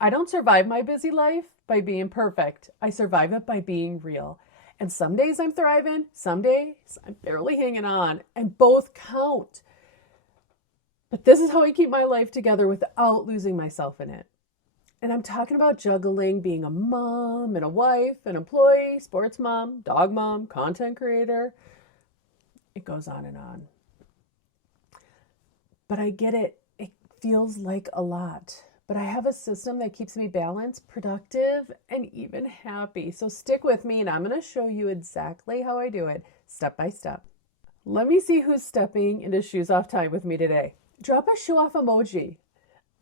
I don't survive my busy life by being perfect. I survive it by being real. And some days I'm thriving, some days I'm barely hanging on, and both count. But this is how I keep my life together without losing myself in it. And I'm talking about juggling being a mom and a wife, an employee, sports mom, dog mom, content creator. It goes on and on. But I get it. It feels like a lot. But I have a system that keeps me balanced, productive, and even happy. So stick with me, and I'm going to show you exactly how I do it step by step. Let me see who's stepping into shoes off time with me today. Drop a shoe off emoji,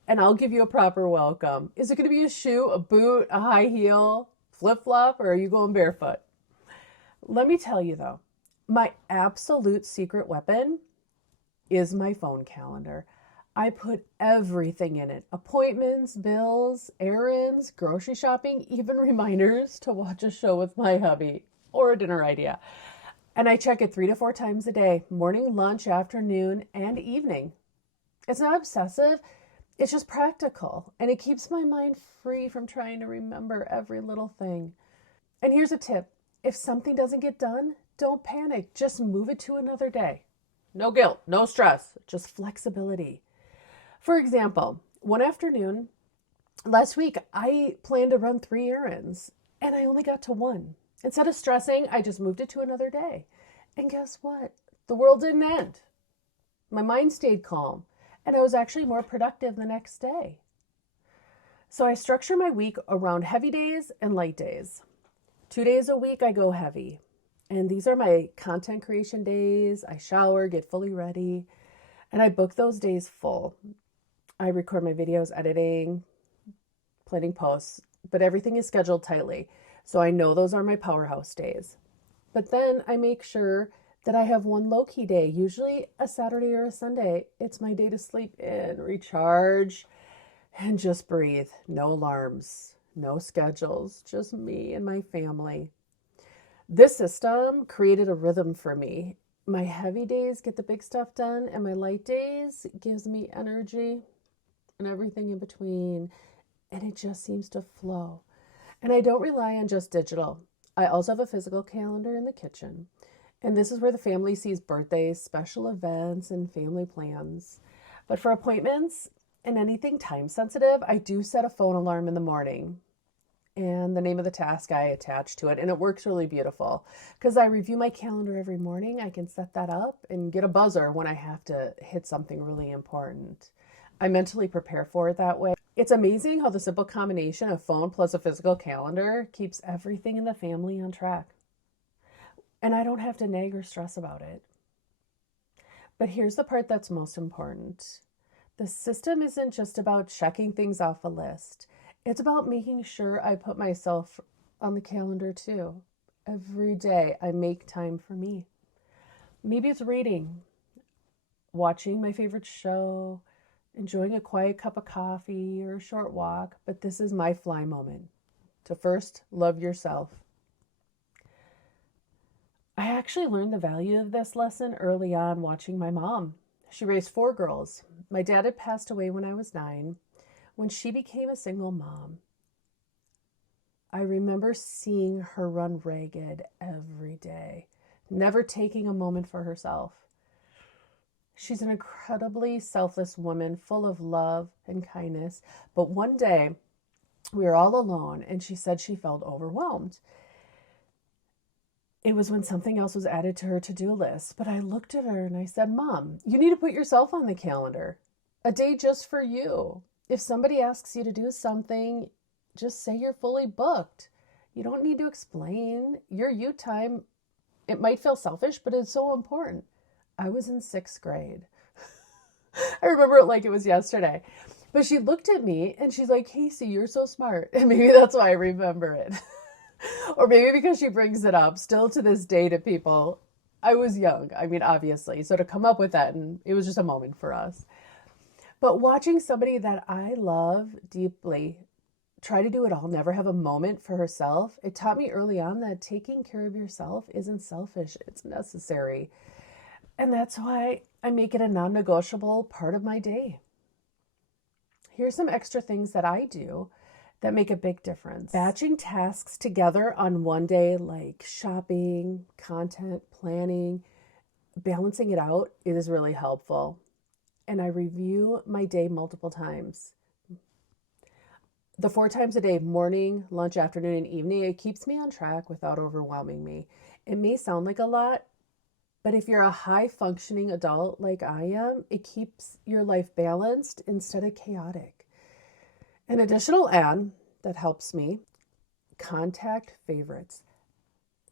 and I'll give you a proper welcome. Is it going to be a shoe, a boot, a high heel, flip flop, or are you going barefoot? Let me tell you though, my absolute secret weapon is my phone calendar. I put everything in it: appointments, bills, errands, grocery shopping, even reminders to watch a show with my hubby or a dinner idea. And I check it 3 to 4 times a day: morning, lunch, afternoon, and evening. It's not obsessive, it's just practical. And it keeps my mind free from trying to remember every little thing. And here's a tip: if something doesn't get done, don't panic. Just move it to another day. No guilt, no stress, just flexibility. For example, one afternoon last week, I planned to run 3 errands and I only got to one. Instead of stressing, I just moved it to another day. And guess what? The world didn't end. My mind stayed calm and I was actually more productive the next day. So I structure my week around heavy days and light days. 2 days a week, I go heavy. And these are my content creation days. I shower, get fully ready, and I book those days full. I record my videos, editing, planning posts, but everything is scheduled tightly. So I know those are my powerhouse days. But then I make sure that I have one low-key day, usually a Saturday or a Sunday. It's my day to sleep in, recharge, and just breathe. No alarms, no schedules, just me and my family. This system created a rhythm for me. My heavy days get the big stuff done, and my light days gives me energy and everything in between. And it just seems to flow. And I don't rely on just digital. I also have a physical calendar in the kitchen. And this is where the family sees birthdays, special events, and family plans. But for appointments and anything time sensitive, I do set a phone alarm in the morning and the name of the task I attach to it. And it works really beautiful because I review my calendar every morning. I can set that up and get a buzzer when I have to hit something really important. I mentally prepare for it that way. It's amazing how the simple combination of phone plus a physical calendar keeps everything in the family on track. And I don't have to nag or stress about it. But here's the part that's most important. The system isn't just about checking things off a list. It's about making sure I put myself on the calendar too. Every day I make time for me. Maybe it's reading, watching my favorite show, enjoying a quiet cup of coffee or a short walk, but this is my fly moment to first love yourself. I actually learned the value of this lesson early on watching my mom. She raised 4 girls. My dad had passed away when I was 9. When she became a single mom, I remember seeing her run ragged every day, never taking a moment for herself. She's an incredibly selfless woman, full of love and kindness. But one day, we were all alone, and she said she felt overwhelmed. It was when something else was added to her to-do list. But I looked at her and I said, "Mom, you need to put yourself on the calendar. A day just for you. If somebody asks you to do something, just say you're fully booked. You don't need to explain. Your you time, it might feel selfish, but it's so important." I was in 6th grade. I remember it like it was yesterday. But she looked at me and she's like, "Casey, you're so smart." And maybe that's why I remember it. Or maybe because she brings it up still to this day to people. I was young, I mean, obviously. So to come up with that, and it was just a moment for us. But watching somebody that I love deeply try to do it all, never have a moment for herself, it taught me early on that taking care of yourself isn't selfish, it's necessary. And that's why I make it a non-negotiable part of my day. Here's some extra things that I do that make a big difference. Batching tasks together on one day, like shopping, content, planning, balancing it out, it is really helpful. And I review my day multiple times. The 4 times a day, morning, lunch, afternoon, and evening, it keeps me on track without overwhelming me. It may sound like a lot, but if you're a high functioning adult like I am, it keeps your life balanced instead of chaotic. An additional ad that helps me: contact favorites.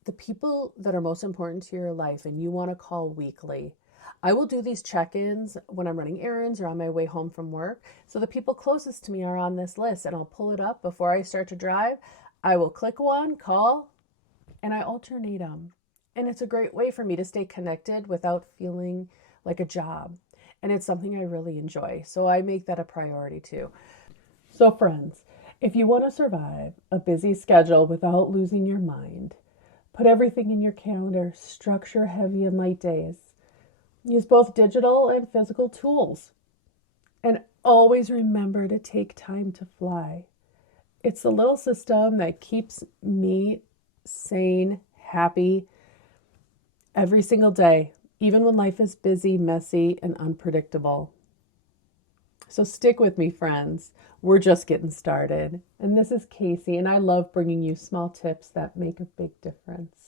The people that are most important to your life and you want to call weekly. I will do these check-ins when I'm running errands or on my way home from work. So the people closest to me are on this list, and I'll pull it up before I start to drive. I will click one, call, and I alternate them. And it's a great way for me to stay connected without feeling like a job. And it's something I really enjoy. So I make that a priority too. So friends, if you want to survive a busy schedule without losing your mind, put everything in your calendar, structure heavy and light days. Use both digital and physical tools. And always remember to take time to fly. It's the little system that keeps me sane, happy every single day, even when life is busy, messy, and unpredictable. So stick with me, friends. We're just getting started. And this is Casey, and I love bringing you small tips that make a big difference.